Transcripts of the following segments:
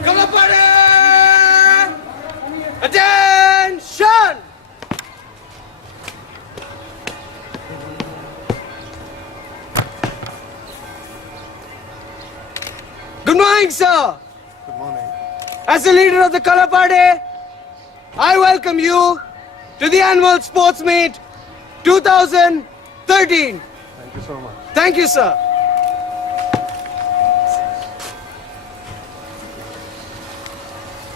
Kalapade! Attention! Good morning, sir. Good morning. As the leader of the Kalapade, I welcome you to the annual Sports Meet 2013. Thank you so much. Thank you, sir.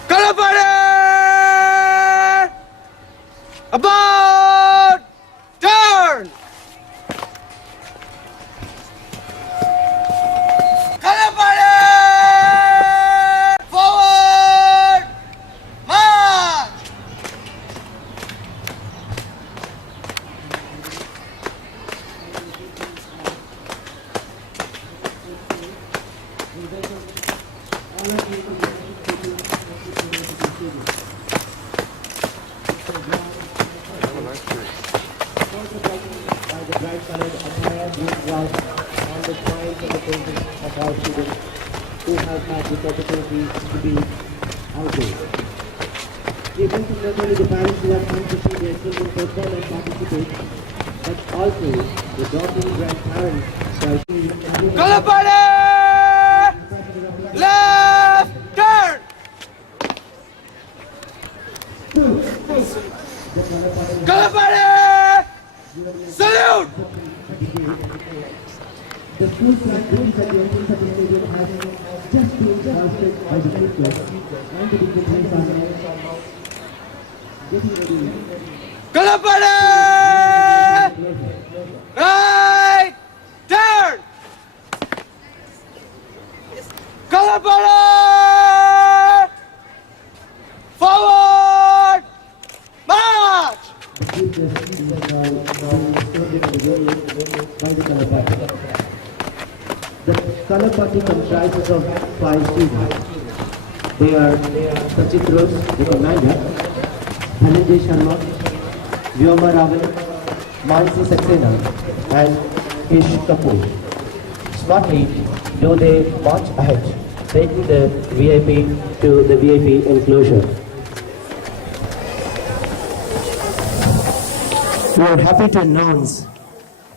Kalapade! About turn! Kalapade! Forward! March! Have a nice day. By the bright colored attire being brought on the smiles and the faces of our students who have had this opportunity to be outdoors. We welcome not only the parents who have come to see their children perform and participate, but also the doting grandparents who are seeing Kalapade! Left turn! Kalapade! Salute! the school activities at the entrance of the stadium has just been hosted by the pupils and the different are getting ready. Kalapade! Right turn! Kalapade! Forward! March! The color party comprises of 5 students. They are Sachit Rose, the commander, Dhananjay Sharma, Vyoma Ravan, Mansi Saxena, and Ish Kapoor. Smartly do they march ahead, taking the VIP to the VIP enclosure. We are happy to announce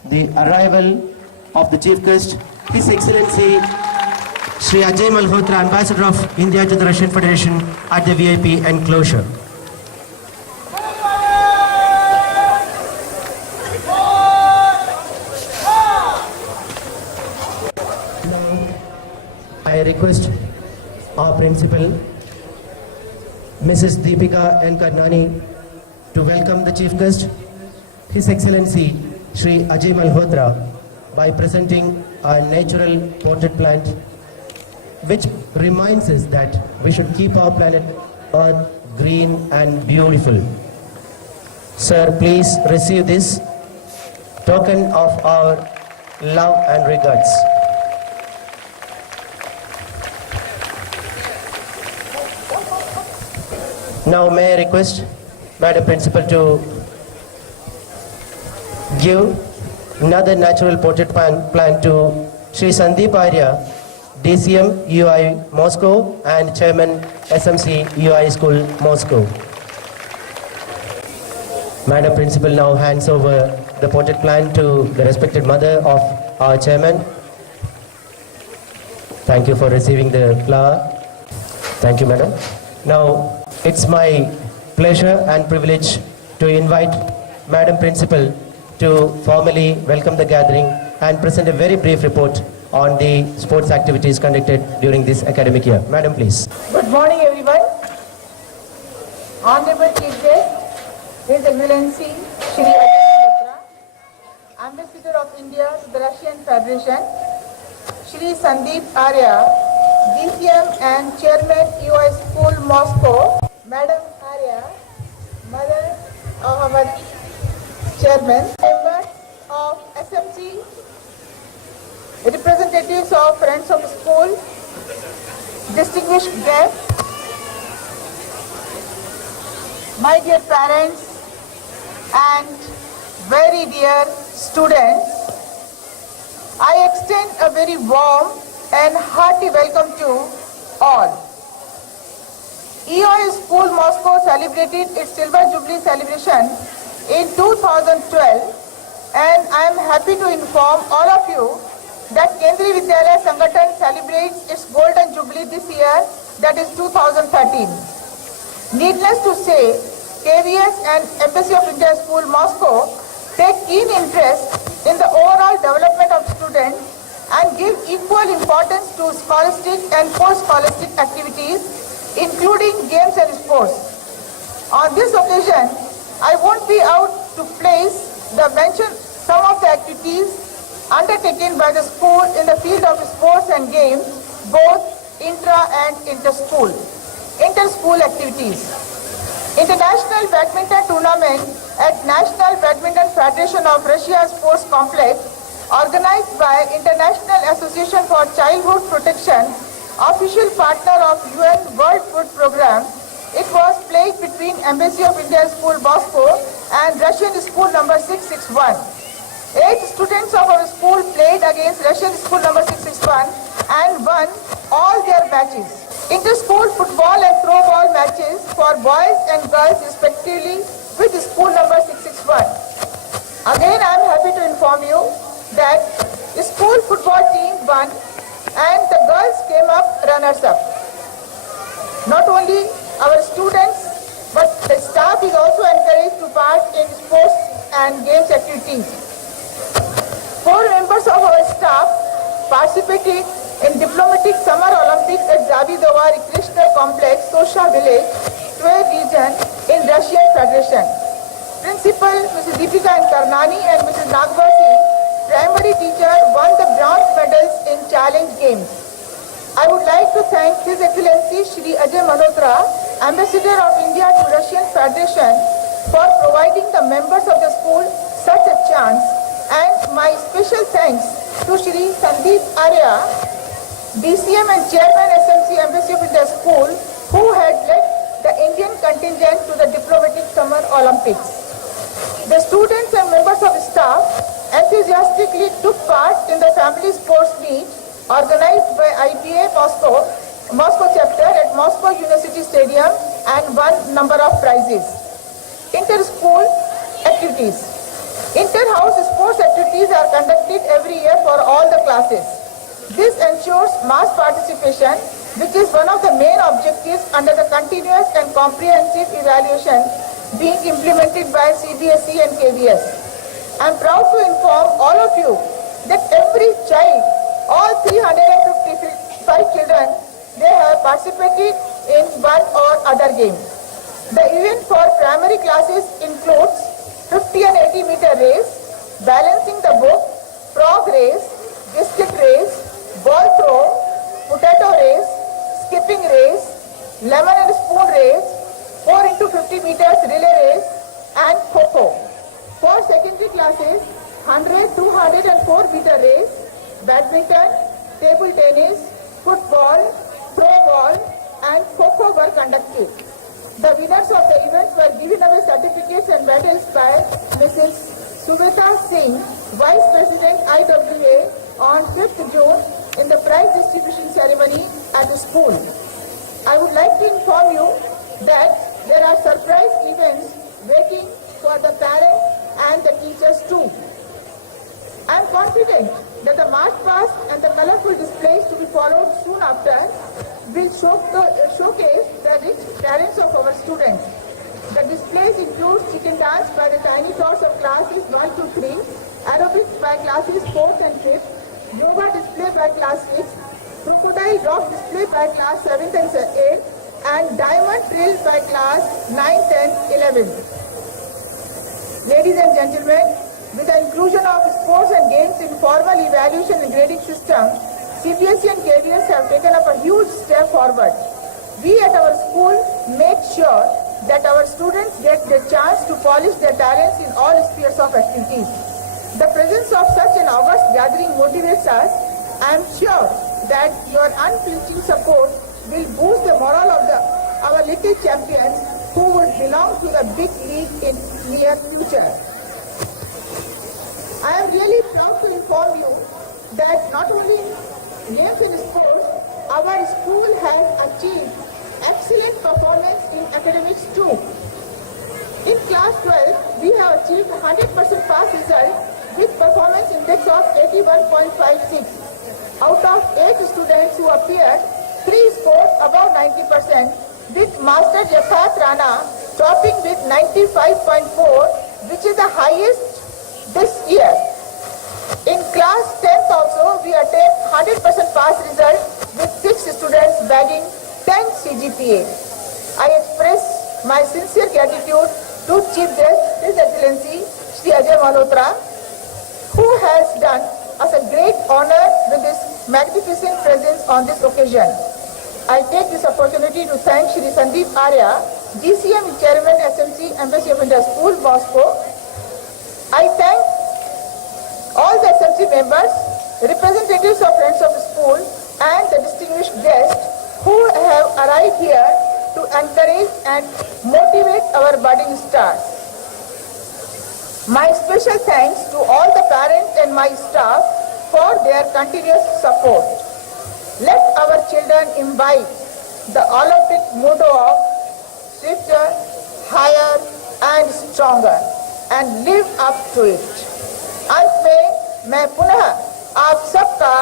the arrival of the Chief Guest, His Excellency Shri Ajay Malhotra, Ambassador of India to the Russian Federation, at the VIP enclosure. I request our principal, Mrs. Deepika N. Karnani, to welcome the Chief Guest, His Excellency Shri Ajay Malhotra, by presenting a natural potted plant which reminds us that we should keep our planet Earth green and beautiful. Sir, please receive this token of our love and regards. Now may I request Madam Principal to give another natural potted plant to Shri Sandeep Arya, DCM UI Moscow and Chairman SMC UI School Moscow. Madam Principal now hands over the potted plant to the respected mother of our Chairman. Thank you for receiving the flower. Thank you, Madam. Now it's my pleasure and privilege to invite Madam Principal to formally welcome the gathering and present a very brief report on the sports activities conducted during this academic year. Madam, please. Good morning, everyone. Honorable Chief Guest, His Excellency Shri Ajay Malhotra, Ambassador of India to the Russian Federation, Shri Sandeep Arya, DCM and Chairman UI School Moscow, Madam Arya, Mother of our Chairman, members of SMC, representatives of Friends of School, distinguished guests, my dear parents and very dear students, I extend a very warm and hearty welcome to all. EOI School Moscow celebrated its Silver Jubilee celebration in 2012, and I am happy to inform all of you that Kendriya Vidyalaya Sangathan celebrates its Golden Jubilee this year, that is 2013. Needless to say, KVS and Embassy of India School Moscow take keen interest in the overall development of students and give equal importance to scholastic and post-scholastic activities, including games and sports. On this occasion, I won't be out to mention some of the activities undertaken by the school in the field of sports and games, both intra and inter-school activities. International Badminton Tournament at National Badminton Federation of Russia Sports Complex, organized by International Association for Childhood Protection, official partner of UN World Food Programme. It was played between Embassy of India School Moscow and Russian School number 661. 8 students of our school played against Russian School number 661 and won all their matches. Inter-school football and throw-ball matches for boys and girls respectively with school number 661. Again, I am happy to inform you that the school football team won and the girls came up runners-up. Not only our students, but the staff is also encouraged to part in sports and games activities. 4 members of our staff participated in diplomatic summer Olympics at Zavidova Recreational Complex, Sosha Village, Tver region in Russian Federation. Principal Mrs. Deepika Karnani and Mrs. Nagva Singh, primary teacher, won the bronze medals in challenge games. I would like to thank His Excellency Shri Ajay Malhotra, Ambassador of India to Russian Federation, for providing the members of the school such a chance, and my special thanks to Shri Sandeep Arya, DCM and Chairman SMC Embassy of India School, who had led the Indian contingent to the diplomatic summer Olympics. The students and members of staff enthusiastically took part in the family sports meet organized by IPA Moscow chapter at Moscow University Stadium and won number of prizes. Inter-school activities. Inter-house sports activities are conducted every year for all the classes. This ensures mass participation, which is one of the main objectives under the continuous and comprehensive evaluation being implemented by CBSE and KVS. I am proud to inform all of you that every child, all 355 children, they have participated in one or other game. The event for primary classes includes 50 and 80 meter race, balancing the book, frog race, biscuit race, ball throw, potato race, skipping race, lemon and spoon race, 4 into 50 meters relay race, and kho-kho. For secondary classes, 100, 200 and 4 meter race, badminton, table tennis, football, throw ball, and kho-kho were conducted. The winners of the events were given away certificates and medals by Mrs. Suveta Singh, Vice President IWA, on 5th June in the prize distribution ceremony at the school. I would like to inform you that there are surprise events waiting for the parents and the teachers too. I am confident that the march past and the colorful displays to be followed soon after will showcase the rich talents of our students. The displays include chicken dance by the tiny tots of classes 1 to 3, aerobics by classes 4th and 5th, yoga display by class 6, crocodile rock display by class 7th and 8th, and diamond drill by class 9th and 11th. Ladies and gentlemen, with the inclusion of sports and games in formal evaluation and grading system, CBSE and KVS have taken up a huge step forward. We at our school make sure that our students get the chance to polish their talents in all spheres of activities. The presence of such an august gathering motivates us. I am sure that your unflinching support will boost the morale of our little champions who would belong to the big league in near future. I am really proud to inform you that not only games and sports, our school has achieved excellent performance in academics too. In class 12, we have achieved 100% pass result with performance index of 81.56. Out of 8 students who appeared, 3 scored above 90%, with Master Jafat Rana topping with 95.4, which is the highest this year. In class 10th also, we attained 100% pass result with 6 students bagging 10 CGPA. I express my sincere gratitude to Chief Guest, His Excellency Shri Ajay Malhotra, who has done us a great honor with his magnificent presence on this occasion. I take this opportunity to thank Shri Sandeep Arya, GCM Chairman, SMC, Embassy of India School, Moscow. I thank all the SMC members, representatives of Friends of the School, and the distinguished guests who have arrived here to encourage and motivate our budding stars. My special thanks to all the parents and my staff for their continuous support. Let our children imbibe the Olympic motto of swifter, higher and stronger and live up to it. अंत में मैं पुनः आप सबका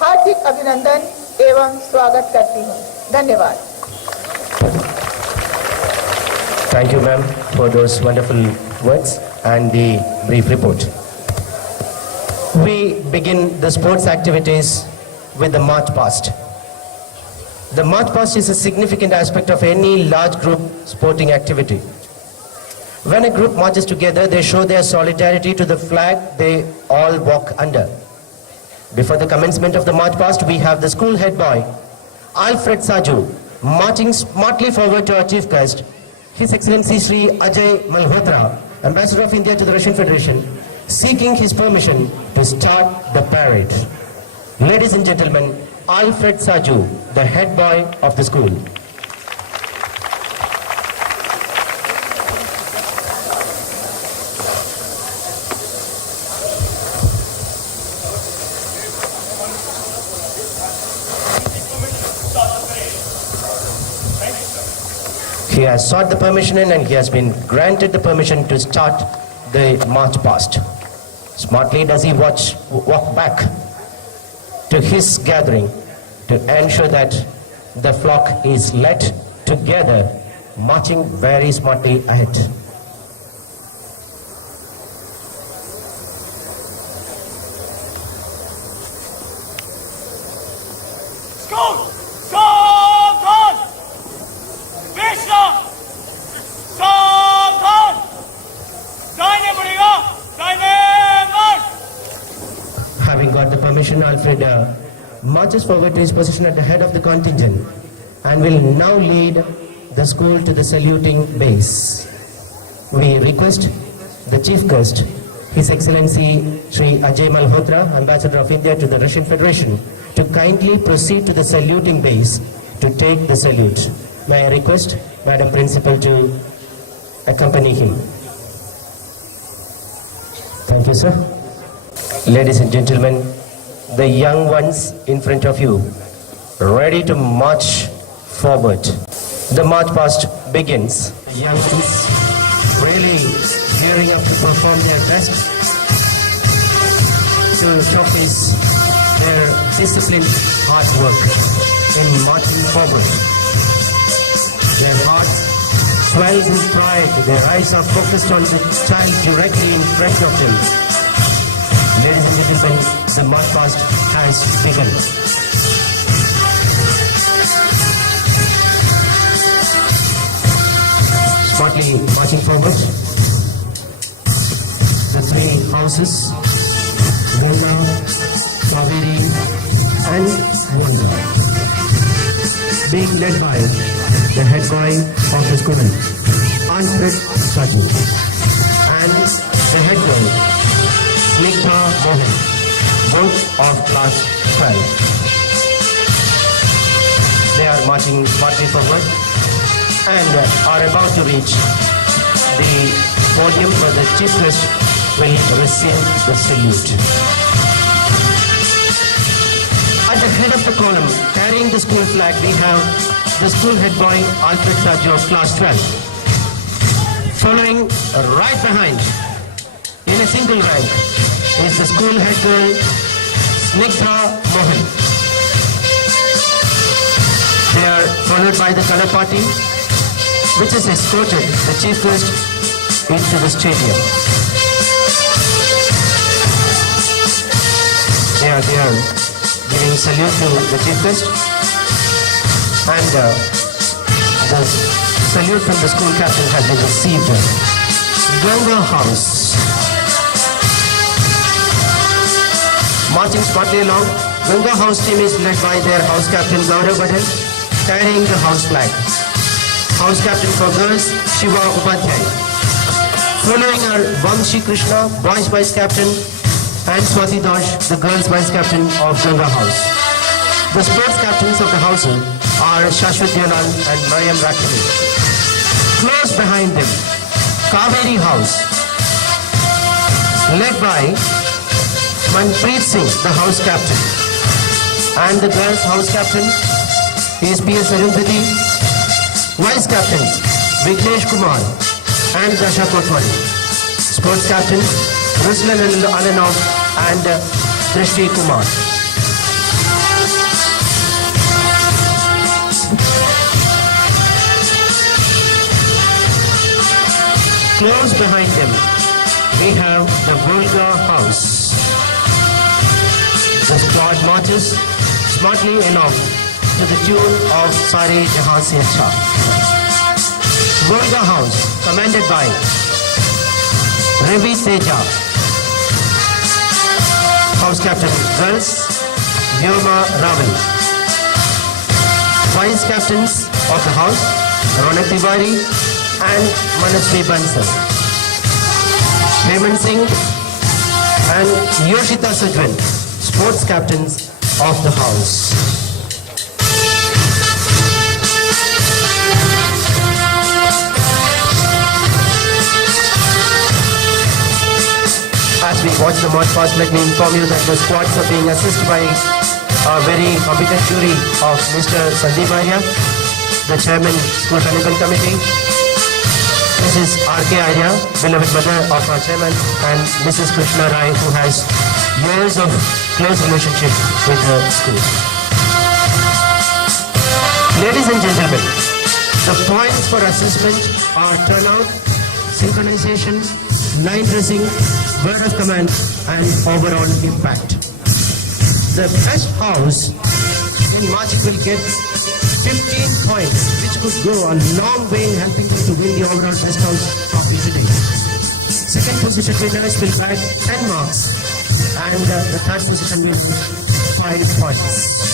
हार्दिक अभिनंदन एवं स्वागत करती हूँ. धन्यवाद. Thank you, ma'am, for those wonderful words and the brief report. We begin the sports activities with the march past. The march past is a significant aspect of any large group sporting activity. When a group marches together, they show their solidarity to the flag they all walk under. Before the commencement of the march past, we have the school head boy, Alfred Saju, marching smartly forward to our chief guest, His Excellency Shri Ajay Malhotra, Ambassador of India to the Russian Federation, seeking his permission to start the parade. Ladies and gentlemen, Alfred Saju, the head boy of the school. He has sought the permission and he has been granted the permission to start the march past. Smartly does he walk back to his gathering to ensure that the flock is led together, marching very smartly ahead. School! Savan! Vishnu! Savan! Daine mudega! Daine march! Having got the permission, Alfred marches forward to his position at the head of the contingent and will now lead the school to the saluting base. We request the chief guest, His Excellency Shri Ajay Malhotra, Ambassador of India to the Russian Federation, to kindly proceed to the saluting base to take the salute. May I request Madam Principal to accompany him. Thank you, sir. Ladies and gentlemen, the young ones in front of you, ready to march forward. The march past begins. The young ones really gearing up to perform their best to showcase their disciplined hard work in marching forward. Their heart swells in pride. Their eyes are focused on the child directly in front of them. Ladies and gentlemen, the march past has begun. Smartly marching forward, the three houses, Vena, Kaveri and Wanda, being led by the head boy of the school, Alfred Saju, and the head girl, Snigdha Mohan, both of class 12. They are marching smartly forward and are about to reach the podium where the chief guest will receive the salute. At the head of the column, carrying the school flag, we have the school head boy, Alfred Tajo, class 12. Following right behind, in a single rank, is the school head girl, Snigdha Mohan. They are followed by the color party, which has escorted the chief guest into the stadium. They are there giving salute to the chief guest, and the salute from the school captain has been received. Ganga House. Marching smartly along, Ganga House team is led by their house captain Gaurav Badal, carrying the house flag. House captain for girls, Shiva Upadhyay. Following are Vamshi Krishna, boys vice captain, and Swati Dosh, the girls vice captain of Ganga House. The sports captains of the house are Shashwat Dional and Mariam Rakhi. Close behind them, Kaveri House, led by Manpreet Singh, the house captain. And the girls house captain is P.S. Arundhati, vice captains Vignesh Kumar and Dasha Kotwani. Sports captains Ruslan Alanov and Drishti Kumar. Close behind them, we have the Volga House. The squad marches smartly along to the tune of Sare Jahan Se Acha. Volga House, commanded by Ravi Teja. House captain girls, Vyoma Raval. Vice captains of the house, Ronak Tiwari and Manasri Bansal. Hemant Singh and Yoshita Sajwan, sports captains of the house. As we watch the march past, let me inform you that the squads are being assisted by a very competent jury of Mr. Sandeep Arya, the chairman, School Technical Committee, Mrs. R.K. Arya, beloved mother of our chairman, and Mrs. Krishna Rai, who has years of close relationship with the school. Ladies and gentlemen, the points for assessment are turnout, synchronization, line dressing, word of command, and overall impact. The best house in marching will get 15 points, which could go a long way in helping you to win the overall best house trophy today. Second position winners will bag 10 marks, and the third position will 5 points.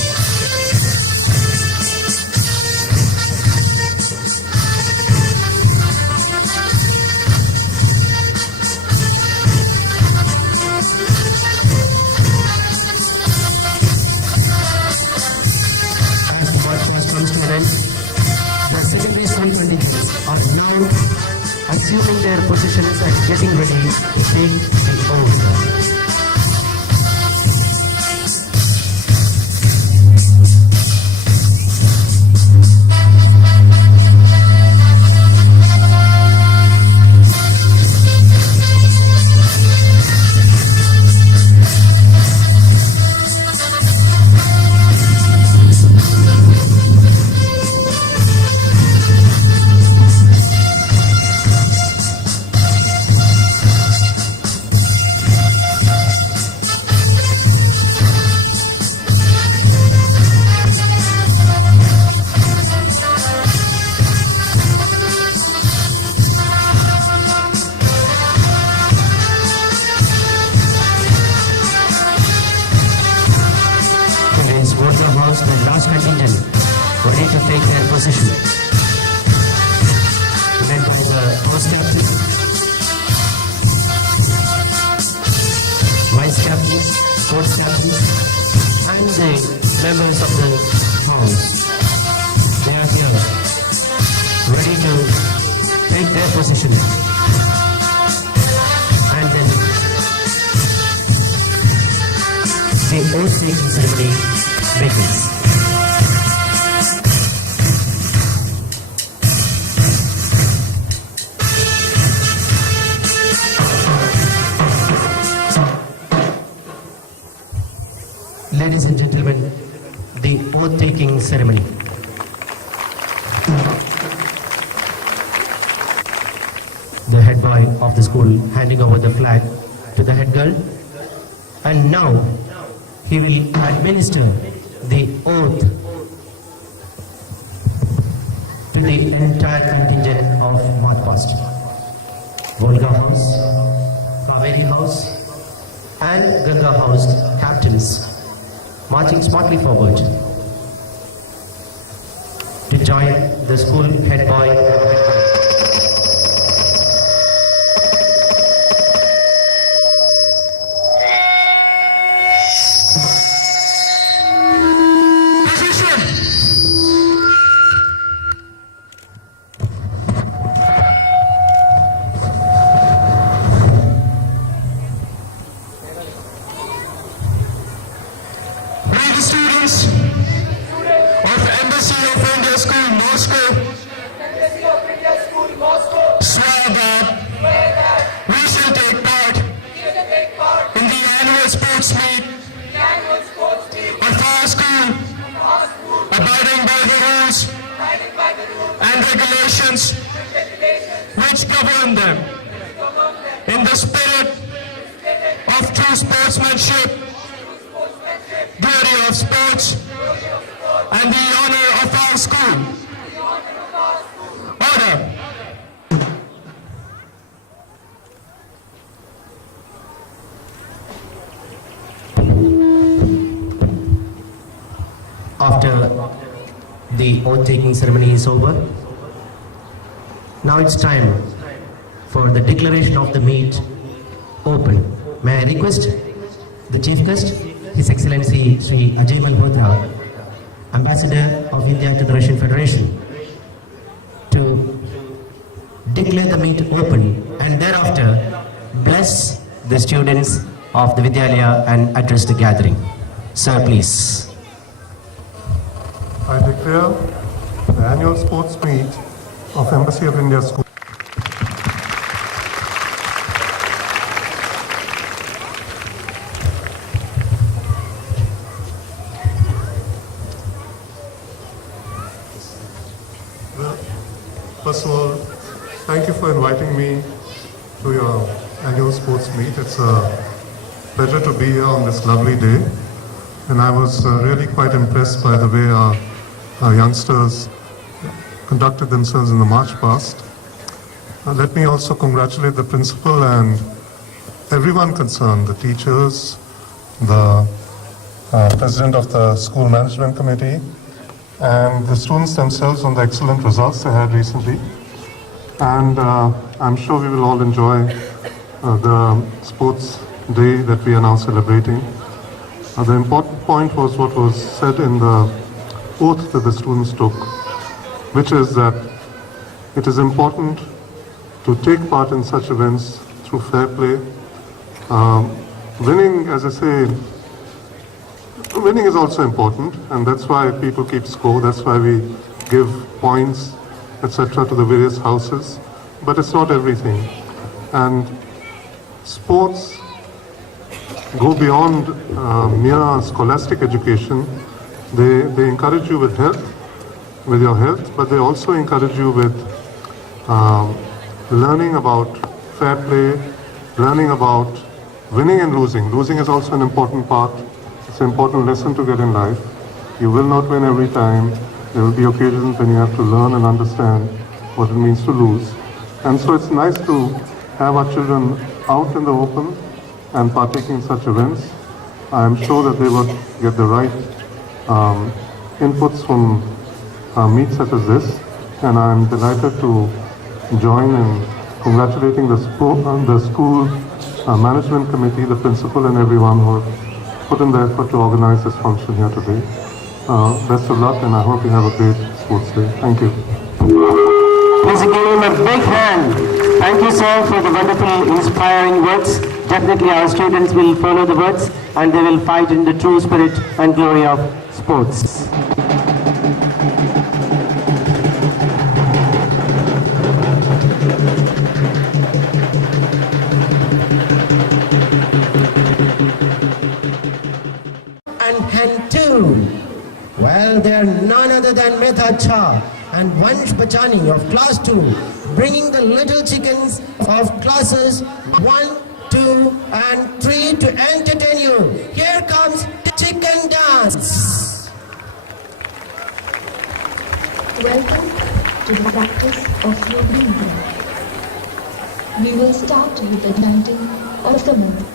The secondary school contingents are now assuming their positions and getting ready to take the oath. The last contingent ready to take their position. Led by the house captain, vice captains, sports captains, and the members of the house. They are here, ready to take their position. And then the oath taking ceremony begins. Ladies and gentlemen, the oath-taking ceremony. The head boy of the school handing over the flag to the head girl, and now he will administer the oath to the entire contingent of Marpast, Volga House, Kaveri House and Ganga House captains marching smartly forward to join the school head boy and head girl. Students of Embassy of India School, Moscow, swear that we shall take part in the annual sports meet of our school, abiding by the rules and regulations which govern them in the spirit of true sportsmanship, glory of sports, and the honor of our school. Order. After the oath-taking ceremony is over, now it's time for the declaration of the meet open. May I request the Chief Guest, His Excellency Sri Ajay Malhotra, Ambassador of India to the Russian Federation, to declare the meet open and thereafter bless the students of the Vidyalaya and address the gathering. Sir, please. I declare the annual sports meet of Embassy of India School. Well, first of all, thank you for inviting me to your annual sports meet. It's a pleasure to be here on this lovely day. And I was really quite impressed by the way our youngsters conducted themselves in the march past. Let me also congratulate the principal and everyone concerned, the teachers, the president of the school management committee, and the students themselves on the excellent results they had recently. And I'm sure we will all enjoy the sports day that we are now celebrating. The important point was what was said in the oath that the students took, which is that it is important to take part in such events through fair play. Winning, as I say, winning is also important, and that's why people keep score, that's why we give points, etc. to the various houses, but it's not everything. And sports go beyond mere scholastic education. They encourage you with your health, but they also encourage you with learning about fair play, learning about winning and losing. Losing is also an important part. It's an important lesson to get in life. You will not win every time. There will be occasions when you have to learn and understand what it means to lose. And so it's nice to have our children out in the open and partaking in such events. I am sure that they would get the right inputs from meets such as this, and I am delighted to join in congratulating the school management committee, the principal and everyone who have put in the effort to organize this function here today. Best of luck, and I hope you have a great sports day. Thank you. Please give him a big hand. Thank you, sir, for the wonderful, inspiring words. Definitely our students will follow the words and they will fight in the true spirit and glory of sports. And hand two. Well, they are none other than Metha Cha and Vansh Bachani of class 2, bringing the little chickens of classes 1, 2 and 3 to entertain you. Here comes the chicken dance. Welcome to the practice of your breathing. We will start with the chanting of the mantra.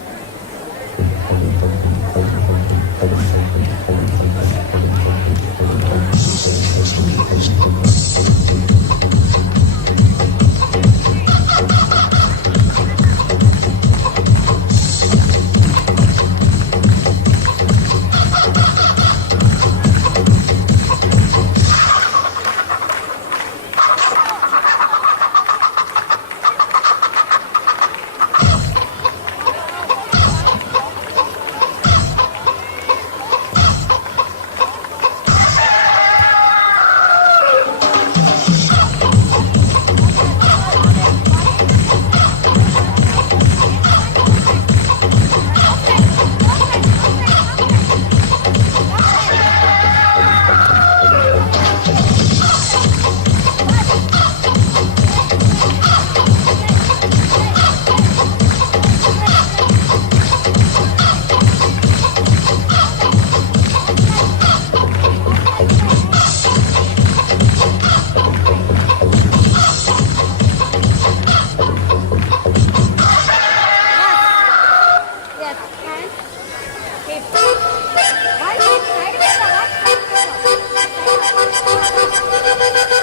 Why is it